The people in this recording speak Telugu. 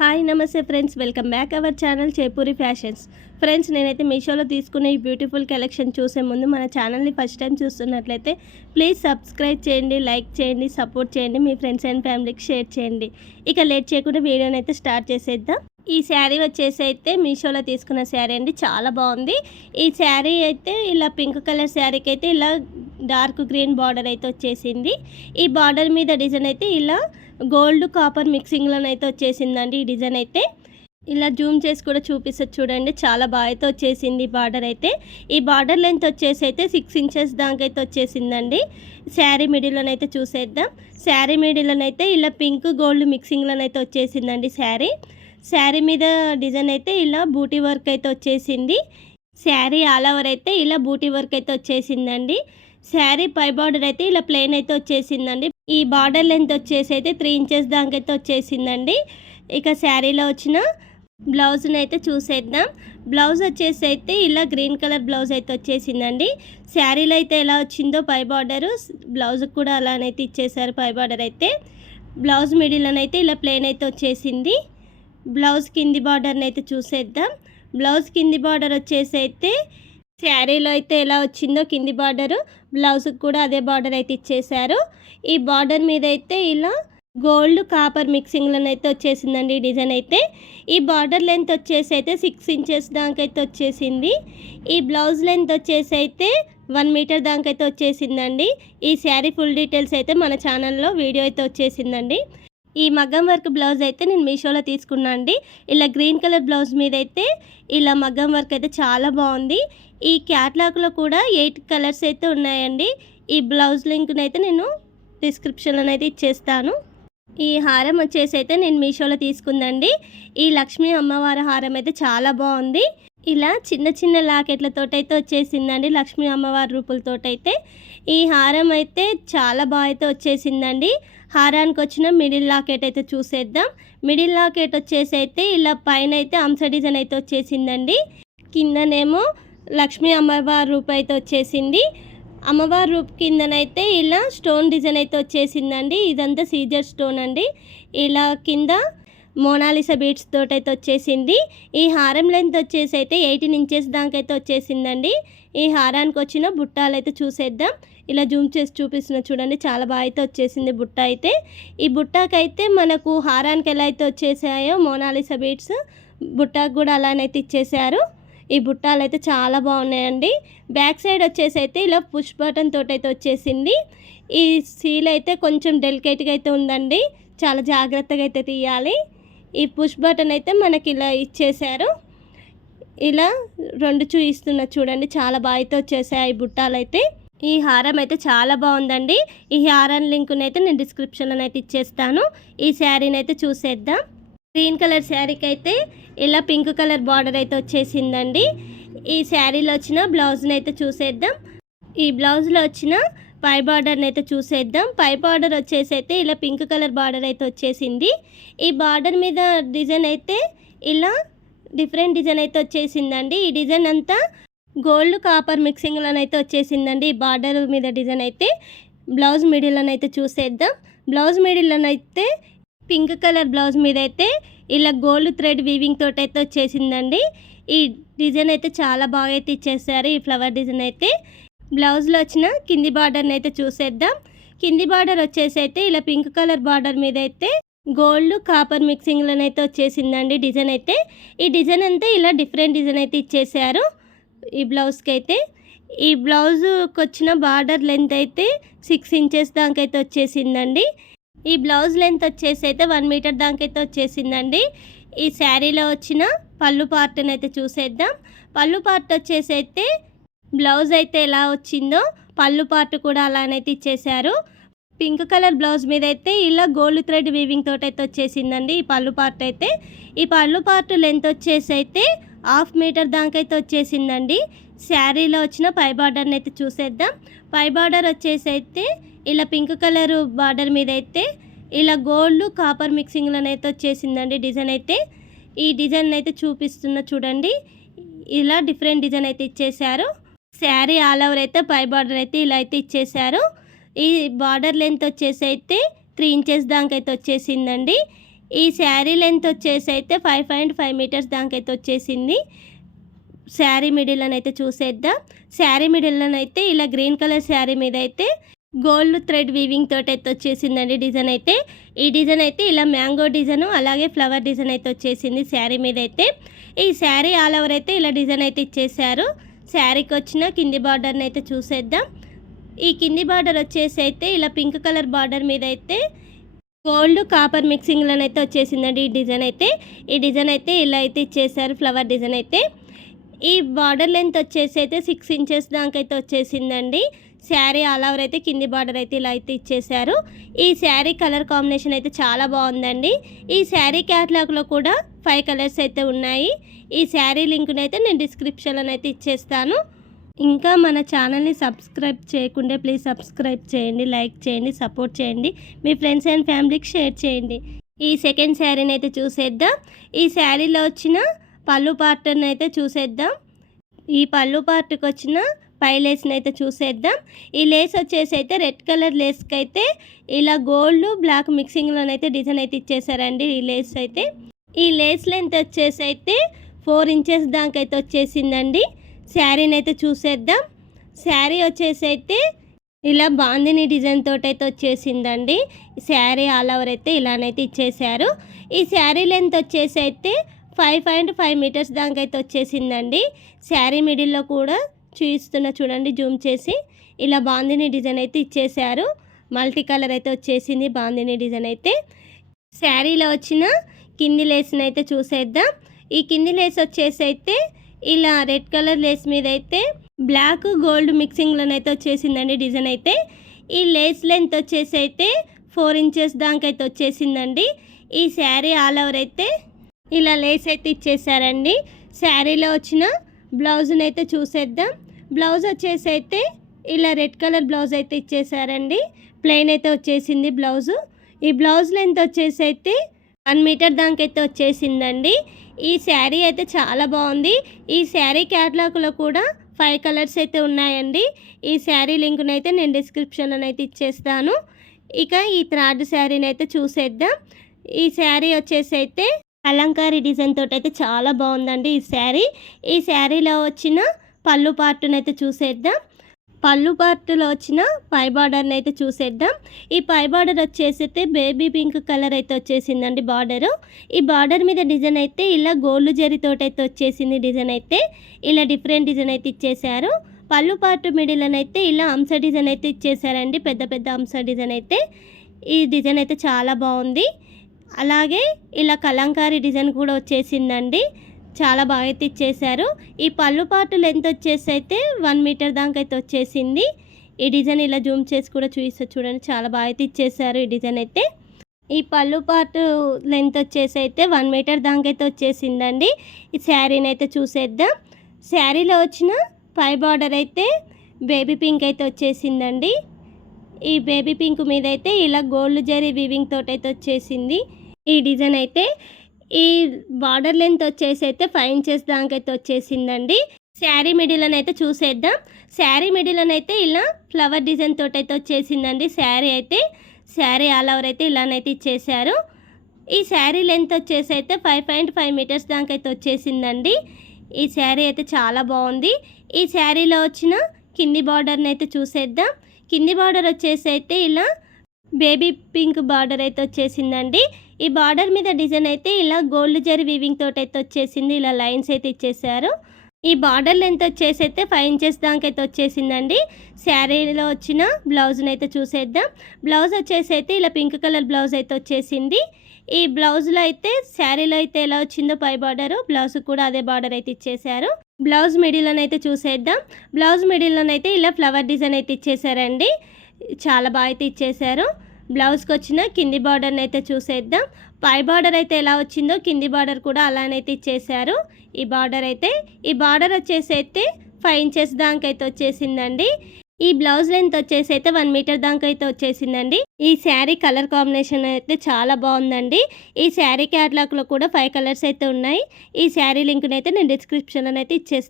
హాయ్ నమస్తే friends, welcome back our channel Chepuri fashions. Friends, నేనైతే మీషోలో తీసుకునే ఈ బ్యూటిఫుల్ కలెక్షన్ చూసే ముందు మన ఛానల్ని ఫస్ట్ టైం చూస్తున్నట్లయితే ప్లీజ్ సబ్స్క్రైబ్ చేయండి, లైక్ చేయండి, సపోర్ట్ చేయండి, మీ ఫ్రెండ్స్ అండ్ ఫ్యామిలీకి షేర్ చేయండి. ఇక లేట్ చేయకుండా వీడియోని అయితే స్టార్ట్ చేసేద్దాం. ఈ శారీ వచ్చేసి అయితే మీషోలో తీసుకున్న శారీ అండి, చాలా బాగుంది. ఈ శారీ అయితే ఇలా పింక్ కలర్ శారీకి అయితే ఇలా డార్క్ గ్రీన్ బార్డర్ అయితే వచ్చేసింది. ఈ బార్డర్ మీద డిజైన్ అయితే ఇలా గోల్డ్ కాపర్ మిక్సింగ్లోనైతే వచ్చేసిందండి. ఈ డిజైన్ అయితే ఇలా జూమ్ చేసి కూడా చూపిస్తుంది చూడండి, చాలా బాగా అయితే వచ్చేసింది బార్డర్ అయితే. ఈ బార్డర్ లెంత్ వచ్చేసి అయితే 6 ఇంచెస్ దాకా అయితే వచ్చేసిందండి. శారీ మిడిల్లోనైతే చూసేద్దాం. శారీ మిడిల్లోనైతే ఇలా పింక్ గోల్డ్ మిక్సింగ్లోనైతే వచ్చేసిందండి. శారీ మీద డిజైన్ అయితే ఇలా బూటీ వర్క్ అయితే వచ్చేసింది. శారీ ఆల్ ఓవర్ అయితే ఇలా బూటీ వర్క్ అయితే వచ్చేసిందండి. శారీ పై బార్డర్ అయితే ఇలా ప్లెయిన్ అయితే వచ్చేసిందండి. ఈ బార్డర్ లెంత్ వచ్చేసి అయితే 3 ఇంచెస్ దాకా అయితే వచ్చేసిందండి. ఇక శారీలో వచ్చిన బ్లౌజ్ని అయితే చూసేద్దాం. బ్లౌజ్ వచ్చేసి అయితే ఇలా గ్రీన్ కలర్ బ్లౌజ్ అయితే వచ్చేసిందండి. శారీలో అయితే ఎలా వచ్చిందో పై బార్డరు, బ్లౌజ్ కూడా అలానైతే ఇచ్చేసారు. పై బార్డర్ అయితే బ్లౌజ్ మిడిల్లోనైతే ఇలా ప్లెయిన్ అయితే వచ్చేసింది. బ్లౌజ్ కింది బార్డర్ని అయితే చూసేద్దాం. బ్లౌజ్ కింది బార్డర్ వచ్చేసి అయితే శారీలో అయితే ఎలా వచ్చిందో కింది బార్డరు, బ్లౌజ్కి కూడా అదే బార్డర్ అయితే ఇచ్చేసారు. ఈ బార్డర్ మీద అయితే ఇలా గోల్డ్ కాపర్ మిక్సింగ్లోనైతే వచ్చేసిందండి ఈ డిజైన్ అయితే. ఈ బార్డర్ లెంత్ వచ్చేసి అయితే 6 ఇంచెస్ దాకా అయితే వచ్చేసింది. ఈ బ్లౌజ్ లెంత్ వచ్చేసి అయితే 1 మీటర్ దాకా అయితే వచ్చేసిందండి. ఈ శారీ ఫుల్ డీటెయిల్స్ అయితే మన ఛానల్లో వీడియో అయితే వచ్చేసిందండి. ఈ మగ్గం వర్క్ బ్లౌజ్ అయితే నేను మీషోలో తీసుకున్నా అండి. ఇలా గ్రీన్ కలర్ బ్లౌజ్ మీద అయితే ఇలా మగ్గం వర్క్ అయితే చాలా బాగుంది. ఈ క్యాట్లాగ్లో కూడా 8 కలర్స్ అయితే ఉన్నాయండి. ఈ బ్లౌజ్ లింక్ని అయితే నేను డిస్క్రిప్షన్లోనైతే ఇచ్చేస్తాను. ఈ హారం వచ్చేసి అయితే నేను మీషోలో తీసుకుందండి. ఈ లక్ష్మీ అమ్మవారి హారం అయితే చాలా బాగుంది. ఇలా చిన్న చిన్న లాకెట్లతోటైతే వచ్చేసిందండి, లక్ష్మీ అమ్మవారి రూపులతోటైతే. ఈ హారం అయితే చాలా బాగా అయితే వచ్చేసిందండి. హారానికి వచ్చిన మిడిల్ లాకెట్ అయితే చూసేద్దాం. మిడిల్ లాకెట్ వచ్చేసి అయితే ఇలా పైన అయితే అంశ డిజైన్ అయితే వచ్చేసిందండి. కిందనేమో లక్ష్మీ అమ్మవారి రూపు అయితే వచ్చేసింది. అమ్మవారి రూపు కిందనైతే ఇలా స్టోన్ డిజైన్ అయితే వచ్చేసిందండి. ఇదంతా సీజర్ స్టోన్ అండి. ఇలా కింద మోనాలిసా బీడ్స్ తోటైతే వచ్చేసింది. ఈ హారం లెంత్ వచ్చేసి అయితే 18 ఇంచెస్ దాకా అయితే వచ్చేసిందండి. ఈ హారానికి వచ్చిన బుట్టాలు అయితే చూసేద్దాం. ఇలా జూమ్ చేసి చూపిస్తున్నా చూడండి, చాలా బాగా అయితే వచ్చేసింది బుట్ట అయితే. ఈ బుట్టాకైతే మనకు హారానికి ఎలా అయితే వచ్చేసాయో మోనాలిసా బీడ్స్, బుట్టాకు కూడా అలానైతే ఇచ్చేసారు. ఈ బుట్టాలు అయితే చాలా బాగున్నాయండి. బ్యాక్ సైడ్ వచ్చేసి అయితే ఇలా పుష్ బటన్ తోటైతే వచ్చేసింది. ఈ సీల్ అయితే కొంచెం డెలికేట్గా అయితే ఉందండి, చాలా జాగ్రత్తగా అయితే తీయాలి. ఈ పుష్ బటన్ అయితే మనకి ఇలా ఇచ్చేసారు. ఇలా 2 చూపిస్తున్నా చూడండి, చాలా బాగా అయితే వచ్చేసాయి ఈ బుట్టాలు అయితే. ఈ హారం అయితే చాలా బాగుందండి. ఈ హారం లింక్ని అయితే నేను డిస్క్రిప్షన్లో అయితే ఇచ్చేస్తాను. ఈ శారీని అయితే చూసేద్దాం. గ్రీన్ కలర్ శారీకి అయితే ఇలా పింక్ కలర్ బార్డర్ అయితే వచ్చేసిందండి. ఈ శారీలో వచ్చిన బ్లౌజ్ని అయితే చూసేద్దాం. ఈ బ్లౌజ్లో వచ్చిన పై బార్డర్ని అయితే చూసేద్దాం. పై బార్డర్ వచ్చేసి అయితే ఇలా పింక్ కలర్ బార్డర్ అయితే వచ్చేసింది. ఈ బార్డర్ మీద డిజైన్ అయితే ఇలా డిఫరెంట్ డిజైన్ అయితే వచ్చేసిందండి. ఈ డిజైన్ అంతా గోల్డ్ కాపర్ మిక్సింగ్లోనైతే వచ్చేసిందండి. ఈ బార్డర్ మీద డిజైన్ అయితే బ్లౌజ్ మిడిల్లోనైతే చూసేద్దాం. బ్లౌజ్ మిడిల్లోనైతే పింక్ కలర్ బ్లౌజ్ మీద అయితే ఇలా గోల్డ్ థ్రెడ్ వీవింగ్ తోటి అయితే వచ్చేసిందండి. ఈ డిజైన్ అయితే చాలా బాగా అయితే ఇచ్చేసారు. ఈ ఫ్లవర్ డిజైన్ అయితే బ్లౌజ్లో వచ్చిన కింది బార్డర్ని అయితే చూసేద్దాం. కింది బార్డర్ వచ్చేసి అయితే ఇలా పింక్ కలర్ బార్డర్ మీద అయితే గోల్డ్ కాపర్ మిక్సింగ్లోనైతే వచ్చేసిందండి డిజైన్ అయితే. ఈ డిజైన్ అంతా ఇలా డిఫరెంట్ డిజైన్ అయితే ఇచ్చేసారు ఈ బ్లౌజ్కి అయితే. ఈ బ్లౌజ్కి వచ్చిన బార్డర్ లెంత్ అయితే 6 ఇంచెస్ దాకా అయితే వచ్చేసిందండి. ఈ బ్లౌజ్ లెంత్ వచ్చేసి అయితే 1 మీటర్ దాకా అయితే వచ్చేసిందండి. ఈ శారీలో వచ్చిన పళ్ళు పార్ట్ని అయితే చూసేద్దాం. పళ్ళు పార్ట్ వచ్చేసి అయితే బ్లౌజ్ అయితే ఎలా వచ్చిందో పళ్ళు పార్ట్ కూడా అలానైతే ఇచ్చేసారు. పింక్ కలర్ బ్లౌజ్ మీద అయితే ఇలా గోల్డ్ థ్రెడ్ వీవింగ్ తోటి అయితే వచ్చేసిందండి ఈ పళ్ళు పార్ట్ అయితే. ఈ పళ్ళు పార్ట్ లెంత్ వచ్చేసి అయితే 1/2 మీటర్ దాకా అయితే వచ్చేసిందండి. శారీలో వచ్చిన పై బార్డర్ని అయితే చూసేద్దాం. పై బార్డర్ వచ్చేసి అయితే ఇలా పింక్ కలర్ బార్డర్ మీద అయితే ఇలా గోల్డ్ కాపర్ మిక్సింగ్లోనైతే వచ్చేసిందండి డిజైన్ అయితే. ఈ డిజైన్ అయితే చూపిస్తున్నా చూడండి, ఇలా డిఫరెంట్ డిజైన్ అయితే ఇచ్చేసారు. శారీ ఆల్ ఓవర్ అయితే పై బార్డర్ అయితే ఇలా అయితే ఇచ్చేసారు. ఈ బార్డర్ లెంత్ వచ్చేసి అయితే 3 ఇంచెస్ దాకా అయితే వచ్చేసిందండి. ఈ శారీ లెంత్ వచ్చేసి అయితే 5.5 మీటర్స్ దాకా అయితే వచ్చేసింది. శారీ మిడిల్లోనైతే చూసేద్దాం. శారీ మిడిల్లోనైతే ఇలా గ్రీన్ కలర్ శారీ మీద అయితే గోల్డ్ థ్రెడ్ వీవింగ్ తోటి అయితే వచ్చేసిందండి డిజైన్ అయితే. ఈ డిజైన్ అయితే ఇలా మ్యాంగో డిజైన్ అలాగే ఫ్లవర్ డిజైన్ అయితే వచ్చేసింది శారీ మీద అయితే. ఈ శారీ ఆల్ ఓవర్ అయితే ఇలా డిజైన్ అయితే ఇచ్చేసారు. శారీకి వచ్చిన కింది బార్డర్ని అయితే చూసేద్దాం. ఈ కింది బార్డర్ వచ్చేసి అయితే ఇలా పింక్ కలర్ బార్డర్ మీద అయితే గోల్డ్ కాపర్ మిక్సింగ్లోనైతే వచ్చేసిందండి ఈ డిజైన్ అయితే. ఈ డిజైన్ అయితే ఇలా అయితే ఇచ్చేసారు ఫ్లవర్ డిజైన్ అయితే. ఈ బార్డర్ లెంత్ వచ్చేసి అయితే 6 ఇంచెస్ దాకా అయితే వచ్చేసిందండి. శారీ ఆల్ ఓవర్ అయితే కింది బార్డర్ అయితే ఇలా అయితే ఇచ్చేసారు. ఈ శారీ కలర్ కాంబినేషన్ అయితే చాలా బాగుందండి. ఈ శారీ క్యాటలాగ్లో కూడా 5 కలర్స్ అయితే ఉన్నాయి. ఈ శారీ లింక్ని అయితే నేను డిస్క్రిప్షన్లో అయితే ఇచ్చేస్తాను. ఇంకా మన ఛానల్ని సబ్స్క్రైబ్ చేయకుంటే ప్లీజ్ సబ్స్క్రైబ్ చేయండి, లైక్ చేయండి, సపోర్ట్ చేయండి, మీ ఫ్రెండ్స్ అండ్ ఫ్యామిలీకి షేర్ చేయండి. ఈ సెకండ్ శారీని అయితే చూసేద్దాం. ఈ శారీలో వచ్చిన పళ్ళు పార్ట్ని అయితే చూసేద్దాం. ఈ పళ్ళు పార్ట్కి వచ్చిన పై లేస్ని అయితే చూసేద్దాం. ఈ లేస్ వచ్చేసి అయితే రెడ్ కలర్ లేస్కి అయితే ఇలా గోల్డ్ బ్లాక్ మిక్సింగ్లోనైతే డిజైన్ అయితే ఇచ్చేసారండి ఈ లేస్ అయితే. ఈ లేస్ లెంత్ వచ్చేసి అయితే 4 ఇంచెస్ దాకా అయితే వచ్చేసిందండి. శారీని అయితే చూసేద్దాం. శారీ వచ్చేసి అయితే ఇలా బాందిని డిజైన్ తోటి అయితే వచ్చేసిందండి. శారీ ఆల్ ఓవర్ అయితే ఇలానైతే ఇచ్చేసారు. ఈ శారీ లెంత్ వచ్చేసి అయితే 5.5 మీటర్స్ దాకా అయితే వచ్చేసిందండి. శారీ మిడిల్లో కూడా చూడండి జూమ్ చేసి ఇలా బాందిని డిజైన్ అయితే ఇచ్చేసారు. మల్టీ కలర్ అయితే వచ్చేసింది బాందిని డిజైన్ అయితే. శారీలో వచ్చిన కింది లేస్ని అయితే చూసేద్దాం. ఈ కింది లేస్ వచ్చేసి అయితే ఇలా రెడ్ కలర్ లేస్ మీద అయితే బ్లాక్ గోల్డ్ మిక్సింగ్లోనైతే వచ్చేసిందండి డిజైన్ అయితే. ఈ లేస్ లెంత్ వచ్చేసి అయితే 4 ఇంచెస్ దాకా అయితే వచ్చేసిందండి. ఈ శారీ ఆల్ ఓవర్ అయితే ఇలా లేస్ అయితే ఇచ్చేసారండి. శారీలో వచ్చిన బ్లౌజ్ని అయితే చూసేద్దాం. బ్లౌజ్ వచ్చేసి అయితే ఇలా రెడ్ కలర్ బ్లౌజ్ అయితే ఇచ్చేసారండి. ప్లెయిన్ అయితే వచ్చేసింది బ్లౌజు. ఈ బ్లౌజ్ లెంత్ వచ్చేసి అయితే 1 మీటర్ దాకా అయితే వచ్చేసిందండి. ఈ శారీ అయితే చాలా బాగుంది. ఈ శారీ క్యాటలాగ్లో కూడా 5 కలర్స్ అయితే ఉన్నాయండి. ఈ శారీ లింక్ని అయితే నేను డిస్క్రిప్షన్లో అయితే ఇచ్చేస్తాను. ఇక ఈ థర్డ్ శారీని అయితే చూసేద్దాం. ఈ శారీ వచ్చేసి అయితే కలంకారీ డిజైన్ తోటి అయితే చాలా బాగుందండి ఈ శారీ. ఈ శారీలో వచ్చిన పళ్ళు పార్ట్ని అయితే చూసేద్దాం. పళ్ళు పార్ట్లో వచ్చిన పై బార్డర్ని అయితే చూసేద్దాం. ఈ పై బార్డర్ వచ్చేసి అయితే బేబీ పింక్ కలర్ అయితే వచ్చేసిందండి బార్డరు. ఈ బార్డర్ మీద డిజైన్ అయితే ఇలా గోల్డ్ జరీతోటి అయితే వచ్చేసింది డిజైన్ అయితే. ఇలా డిఫరెంట్ డిజైన్ అయితే ఇచ్చేసారు. పళ్ళు పార్ట్ మిడిల్లోనైతే ఇలా అంశ డిజైన్ అయితే ఇచ్చేసారండి, పెద్ద పెద్ద అంశ డిజైన్ అయితే. ఈ డిజైన్ అయితే చాలా బాగుంది. అలాగే ఇలా కలంకారీ డిజైన్ కూడా వచ్చేసిందండి, చాలా బాగా అయితే ఇచ్చేసారు. ఈ పళ్ళు పార్ట్ లెంత్ వచ్చేసి అయితే 1 మీటర్ దాకా అయితే వచ్చేసింది. ఈ డిజైన్ ఇలా జూమ్ చేసి కూడా చూడండి, చాలా బాగా అయితే ఇచ్చేసారు ఈ డిజైన్ అయితే. ఈ పళ్ళు పార్ట్ లెంత్ వచ్చేసి అయితే 1 మీటర్ దాకా అయితే వచ్చేసిందండి. ఈ శారీని అయితే చూసేద్దాం. శారీలో వచ్చిన పై బార్డర్ అయితే బేబీ పింక్ అయితే వచ్చేసిందండి. ఈ బేబీ పింక్ మీద అయితే ఇలా గోల్డ్ జరీ వీవింగ్ తోటి అయితే వచ్చేసింది ఈ డిజైన్ అయితే. ఈ బార్డర్ లెంత్ వచ్చేసి అయితే 5 ఇంచెస్ దాకా అయితే వచ్చేసిందండి. శారీ మిడిల్ని అయితే చూసేద్దాం. శారీ మిడిల్ని అయితే ఇలా ఫ్లవర్ డిజైన్ తోటి అయితే వచ్చేసిందండి శారీ అయితే. శారీ ఆల్ ఓవర్ అయితే ఇలానైతే ఇచ్చేసారు. ఈ శారీ లెంత్ వచ్చేసి అయితే 5.5 మీటర్స్ దాకా అయితే వచ్చేసిందండి. ఈ శారీ అయితే చాలా బాగుంది. ఈ శారీలో వచ్చిన కింది బార్డర్ని అయితే చూసేద్దాం. కింది బార్డర్ వచ్చేసి అయితే ఇలా బేబీ పింక్ బార్డర్ అయితే వచ్చేసిందండి. ఈ బార్డర్ మీద డిజైన్ అయితే ఇలా గోల్డ్ జరీ వీవింగ్ తోటి అయితే వచ్చేసింది, ఇలా లైన్స్ అయితే ఇచ్చేసారు. ఈ బార్డర్ లెంత్ వచ్చేసి అయితే 5 ఇంచెస్ దాకా అయితే వచ్చేసిందండి. శారీలో వచ్చిన బ్లౌజ్ని అయితే చూసేద్దాం. బ్లౌజ్ వచ్చేసి అయితే ఇలా పింక్ కలర్ బ్లౌజ్ అయితే వచ్చేసింది. ఈ బ్లౌజ్లో అయితే శారీలో అయితే ఎలా వచ్చిందో పై బార్డరు, బ్లౌజ్ కూడా అదే బార్డర్ అయితే ఇచ్చేసారు. బ్లౌజ్ మిడిల్లోనైతే చూసేద్దాం. బ్లౌజ్ మిడిల్లోనైతే ఇలా ఫ్లవర్ డిజైన్ అయితే ఇచ్చేసారండి, చాలా బాగా అయితే ఇచ్చేసారు. బ్లౌజ్కి వచ్చిన కింది బార్డర్ని అయితే చూసేద్దాం. పై బార్డర్ అయితే ఎలా వచ్చిందో కింది బార్డర్ కూడా అలానైతే ఇచ్చేసారు. ఈ బార్డర్ వచ్చేసి అయితే 5 ఇంచెస్ దాకా అయితే వచ్చేసిందండి. ఈ బ్లౌజ్ లెంత్ వచ్చేసి అయితే 1 మీటర్ దాకా అయితే వచ్చేసిందండి. ఈ శారీ కలర్ కాంబినేషన్ అయితే చాలా బాగుందండి. ఈ శారీ క్యాటలాగ్లో కూడా 5 కలర్స్ అయితే ఉన్నాయి. ఈ శారీ లింక్ని అయితే నేను డిస్క్రిప్షన్లో అయితే ఇచ్చేస్తాను.